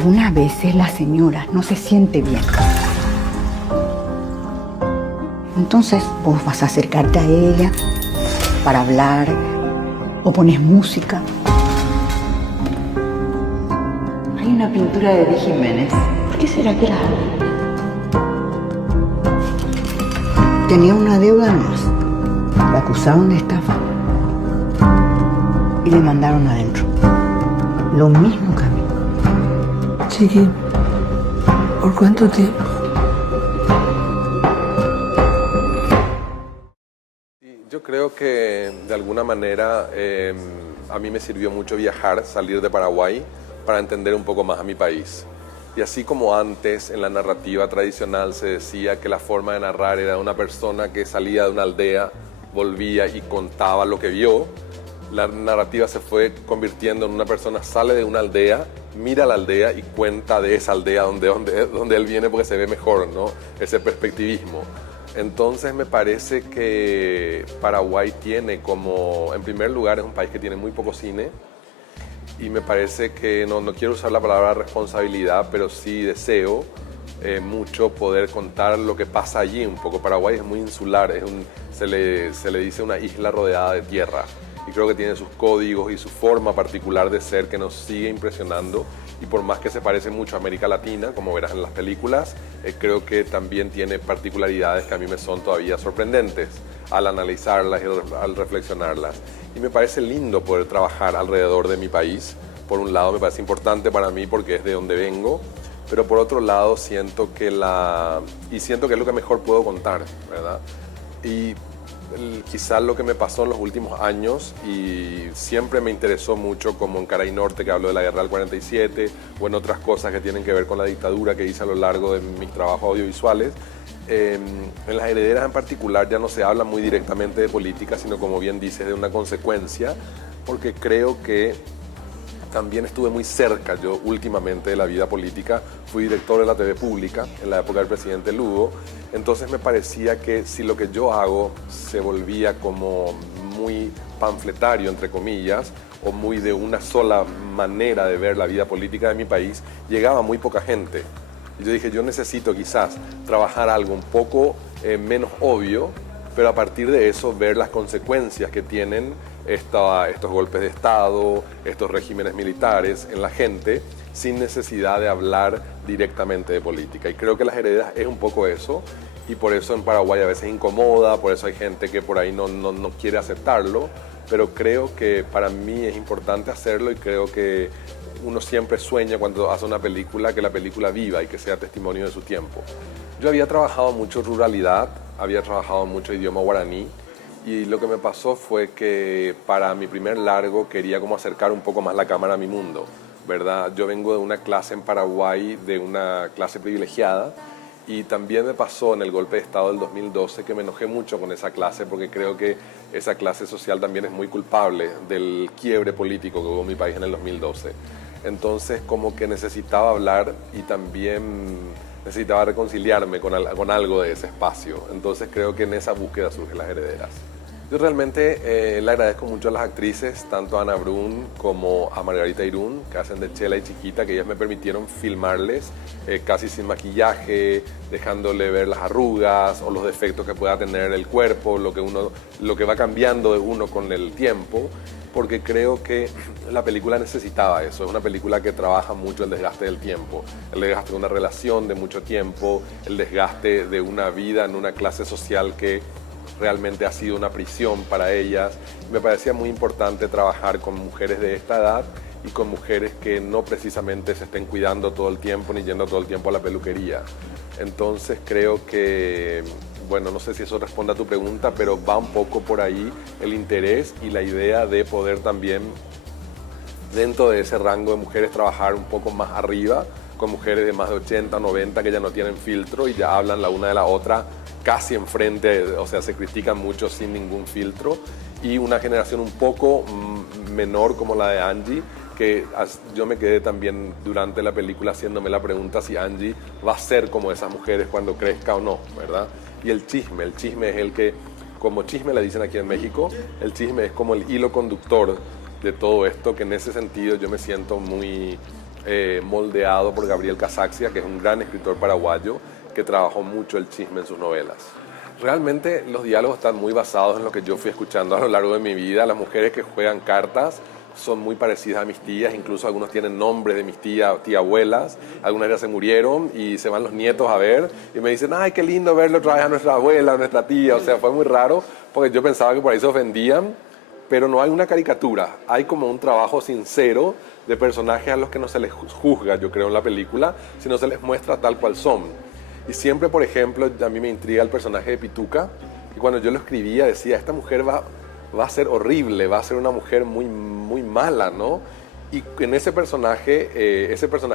Algunas veces la señora no se siente bien. Entonces vos vas a acercarte a ella para hablar o pones música. Hay una pintura de Di Jiménez. ¿Por qué será que la tenía una deuda más? La acusaron de estafa y le mandaron adentro. Lo mismo que a mí. Chiqui, ¿por cuánto tiempo? Yo creo que de alguna manera a mí me sirvió mucho viajar, salir de Paraguay para entender un poco más a mi país. Y así como antes en la narrativa tradicional se decía que la forma de narrar era una persona que salía de una aldea, volvía y contaba lo que vio, la narrativa se fue convirtiendo en una persona sale de una aldea, mira la aldea y cuenta de esa aldea donde él viene porque se ve mejor, ¿no? Ese perspectivismo. Entonces me parece que Paraguay tiene como, en primer lugar, es un país que tiene muy poco cine y me parece que, no quiero usar la palabra responsabilidad, pero sí deseo mucho poder contar lo que pasa allí un poco. Paraguay es muy insular, se le dice una isla rodeada de tierra y creo que tiene sus códigos y su forma particular de ser que nos sigue impresionando. Y por más que se parece mucho a América Latina, como verás en las películas, creo que también tiene particularidades que a mí me son todavía sorprendentes al analizarlas y al reflexionarlas. Y me parece lindo poder trabajar alrededor de mi país. Por un lado me parece importante para mí porque es de donde vengo, pero por otro lado siento que es lo que mejor puedo contar, ¿verdad? Y quizás lo que me pasó en los últimos años y siempre me interesó mucho, como en Caray Norte, que hablo de la guerra del 47, o en otras cosas que tienen que ver con la dictadura que hice a lo largo de mis trabajos audiovisuales. En Las Herederas en particular ya no se habla muy directamente de política, sino como bien dices, de una consecuencia, porque creo que también estuve muy cerca yo últimamente de la vida política, fui director de la TV pública en la época del presidente Lugo, entonces me parecía que si lo que yo hago se volvía como muy panfletario, entre comillas, o muy de una sola manera de ver la vida política de mi país, llegaba muy poca gente. Y yo dije, yo necesito quizás trabajar algo un poco menos obvio, pero a partir de eso ver las consecuencias que tienen estos golpes de Estado, estos regímenes militares en la gente, sin necesidad de hablar directamente de política. Y creo que Las Herederas es un poco eso, y por eso en Paraguay a veces incomoda, por eso hay gente que por ahí no quiere aceptarlo, pero creo que para mí es importante hacerlo y creo que uno siempre sueña cuando hace una película que la película viva y que sea testimonio de su tiempo. Yo había trabajado mucho ruralidad, había trabajado mucho idioma guaraní, y lo que me pasó fue que para mi primer largo quería como acercar un poco más la cámara a mi mundo, ¿verdad? Yo vengo de una clase en Paraguay, de una clase privilegiada, y también me pasó en el golpe de Estado del 2012 que me enojé mucho con esa clase porque creo que esa clase social también es muy culpable del quiebre político que hubo en mi país en el 2012. Entonces como que necesitaba hablar y también necesitaba reconciliarme con algo de ese espacio. Entonces creo que en esa búsqueda surgen Las Herederas. Yo realmente le agradezco mucho a las actrices, tanto a Ana Brun como a Margarita Irún, que hacen de Chela y Chiquita, que ellas me permitieron filmarles casi sin maquillaje, dejándole ver las arrugas o los defectos que pueda tener el cuerpo, lo que va cambiando de uno con el tiempo, porque creo que la película necesitaba eso. Es una película que trabaja mucho el desgaste del tiempo, el desgaste de una relación de mucho tiempo, el desgaste de una vida en una clase social que realmente ha sido una prisión para ellas. Me parecía muy importante trabajar con mujeres de esta edad y con mujeres que no precisamente se estén cuidando todo el tiempo ni yendo todo el tiempo a la peluquería. Entonces creo que, bueno, no sé si eso responde a tu pregunta, pero va un poco por ahí el interés y la idea de poder también, dentro de ese rango de mujeres, trabajar un poco más arriba, con mujeres de más de 80, 90 que ya no tienen filtro y ya hablan la una de la otra casi enfrente, o sea, se critican mucho sin ningún filtro, y una generación un poco menor como la de Angie, que yo me quedé también durante la película haciéndome la pregunta si Angie va a ser como esas mujeres cuando crezca o no, ¿verdad? Y el chisme es el que, como chisme le dicen aquí en México, el chisme es como el hilo conductor de todo esto, que en ese sentido yo me siento muy moldeado por Gabriel Casaxia, que es un gran escritor paraguayo que trabajó mucho el chisme en sus novelas. Realmente los diálogos están muy basados en lo que yo fui escuchando a lo largo de mi vida. Las mujeres que juegan cartas son muy parecidas a mis tías, incluso algunos tienen nombres de mis tía abuelas, algunas ya se murieron y se van los nietos a ver y me dicen, ay, qué lindo verlo otra vez a nuestra abuela, a nuestra tía. O sea, fue muy raro porque yo pensaba que por ahí se ofendían, pero no hay una caricatura, hay como un trabajo sincero de personajes a los que no se les juzga, yo creo, en la película, sino se les muestra tal cual son. Y siempre, por ejemplo, a mí me intriga el personaje de Pituca, y cuando yo lo escribía decía, esta mujer va a ser horrible, va a ser una mujer muy, muy mala, ¿no? Y en ese personaje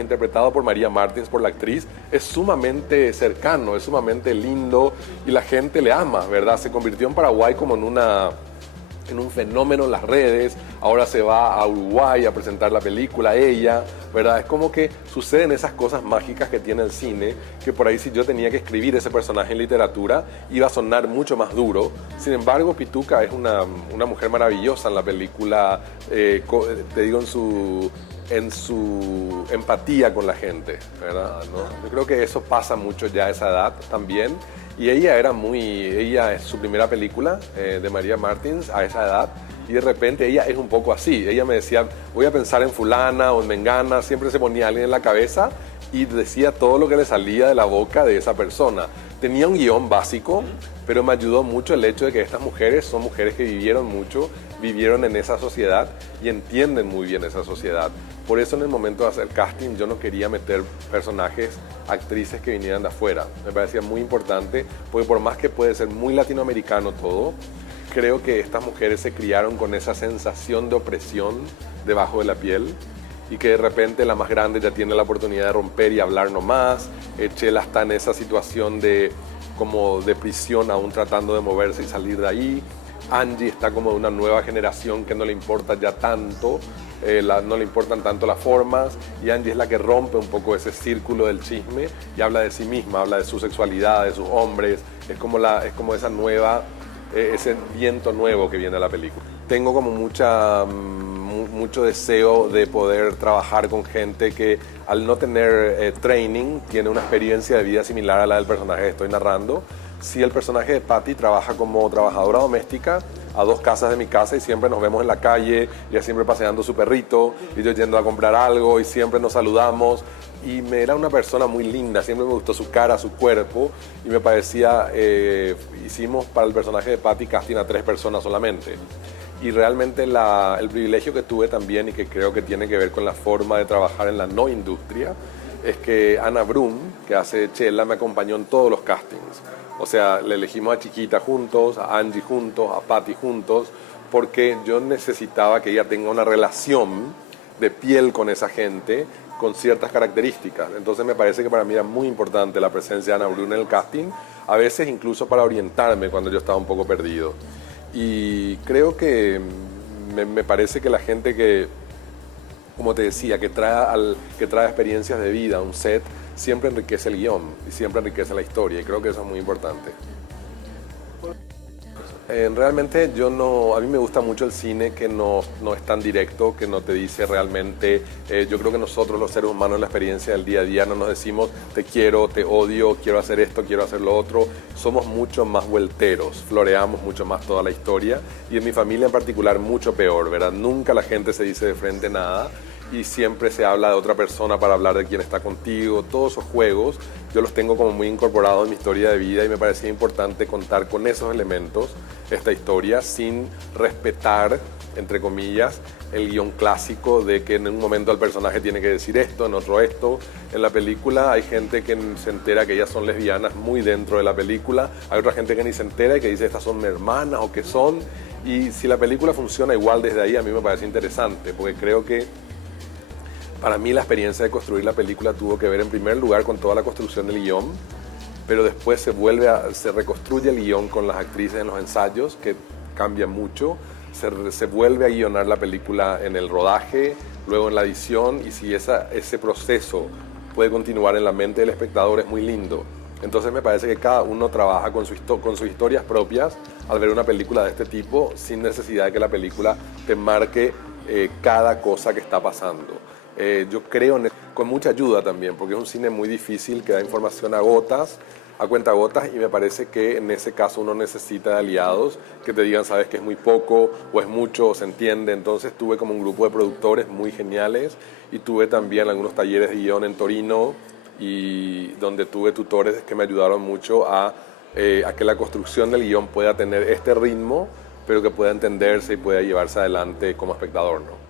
interpretado por María Martins, por la actriz, es sumamente cercano, es sumamente lindo, y la gente le ama, ¿verdad? Se convirtió en Paraguay como en un fenómeno en las redes. Ahora se va a Uruguay a presentar la película, ella, ¿verdad? Es como que suceden esas cosas mágicas que tiene el cine, que por ahí si yo tenía que escribir ese personaje en literatura, iba a sonar mucho más duro. Sin embargo, Pituca es una mujer maravillosa en la película, te digo, en su empatía con la gente, ¿verdad? ¿No? Yo creo que eso pasa mucho ya a esa edad también. Y ella es su primera película de María Martins a esa edad, y de repente ella es un poco así. Ella me decía, voy a pensar en fulana o en mengana, siempre se ponía alguien en la cabeza y decía todo lo que le salía de la boca de esa persona. Tenía un guión básico, pero me ayudó mucho el hecho de que estas mujeres son mujeres que vivieron mucho, vivieron en esa sociedad y entienden muy bien esa sociedad. Por eso en el momento de hacer casting yo no quería meter personajes, actrices que vinieran de afuera. Me parecía muy importante, porque por más que puede ser muy latinoamericano todo, creo que estas mujeres se criaron con esa sensación de opresión debajo de la piel, y que de repente la más grande ya tiene la oportunidad de romper y hablar nomás. Chela está en esa situación como de prisión, aún tratando de moverse y salir de ahí. Angie está como de una nueva generación que no le importa ya tanto, no le importan tanto las formas, y Angie es la que rompe un poco ese círculo del chisme y habla de sí misma, habla de su sexualidad, de sus hombres. Es como esa nueva, ese viento nuevo que viene a la película. Tengo como mucho deseo de poder trabajar con gente que al no tener training tiene una experiencia de vida similar a la del personaje que estoy narrando. Si el personaje de Patty trabaja como trabajadora doméstica a 2 casas de mi casa y siempre nos vemos en la calle, ella siempre paseando su perrito y yo yendo a comprar algo y siempre nos saludamos, y me era una persona muy linda, siempre me gustó su cara, su cuerpo, y me parecía, hicimos para el personaje de Patty casting a 3 personas solamente. Y realmente el privilegio que tuve también, y que creo que tiene que ver con la forma de trabajar en la no industria, es que Ana Brum, que hace Chela, me acompañó en todos los castings. O sea, le elegimos a Chiquita juntos, a Angie juntos, a Patty juntos, porque yo necesitaba que ella tenga una relación de piel con esa gente, con ciertas características. Entonces me parece que para mí era muy importante la presencia de Ana Brum en el casting, a veces incluso para orientarme cuando yo estaba un poco perdido. Y creo que me parece que la gente que, como te decía, que trae experiencias de vida a un set, siempre enriquece el guión y siempre enriquece la historia, y creo que eso es muy importante. Realmente a mí me gusta mucho el cine que no es tan directo, que no te dice realmente, yo creo que nosotros los seres humanos en la experiencia del día a día no nos decimos te quiero, te odio, quiero hacer esto, quiero hacer lo otro. Somos mucho más vuelteros, floreamos mucho más toda la historia, y en mi familia en particular mucho peor, ¿verdad? Nunca la gente se dice de frente nada, y siempre se habla de otra persona para hablar de quién está contigo. Todos esos juegos yo los tengo como muy incorporados en mi historia de vida, y me parecía importante contar con esos elementos esta historia sin respetar, entre comillas, el guión clásico de que en un momento el personaje tiene que decir esto, en otro esto. En la película hay gente que se entera que ellas son lesbianas muy dentro de la película, hay otra gente que ni se entera y que dice estas son hermanas o qué son, y si la película funciona igual desde ahí, a mí me parece interesante, porque creo que para mí la experiencia de construir la película tuvo que ver en primer lugar con toda la construcción del guión, pero después se reconstruye el guión con las actrices en los ensayos, que cambia mucho, se vuelve a guionar la película en el rodaje, luego en la edición, y si ese proceso puede continuar en la mente del espectador es muy lindo. Entonces me parece que cada uno trabaja con sus historias propias al ver una película de este tipo, sin necesidad de que la película te marque cada cosa que está pasando. Yo creo con mucha ayuda también, porque es un cine muy difícil que da información a gotas, a cuentagotas, y me parece que en ese caso uno necesita de aliados que te digan, sabes que es muy poco o es mucho o se entiende. Entonces tuve como un grupo de productores muy geniales y tuve también algunos talleres de guión en Torino y donde tuve tutores que me ayudaron mucho a que la construcción del guión pueda tener este ritmo, pero que pueda entenderse y pueda llevarse adelante como espectador, ¿no?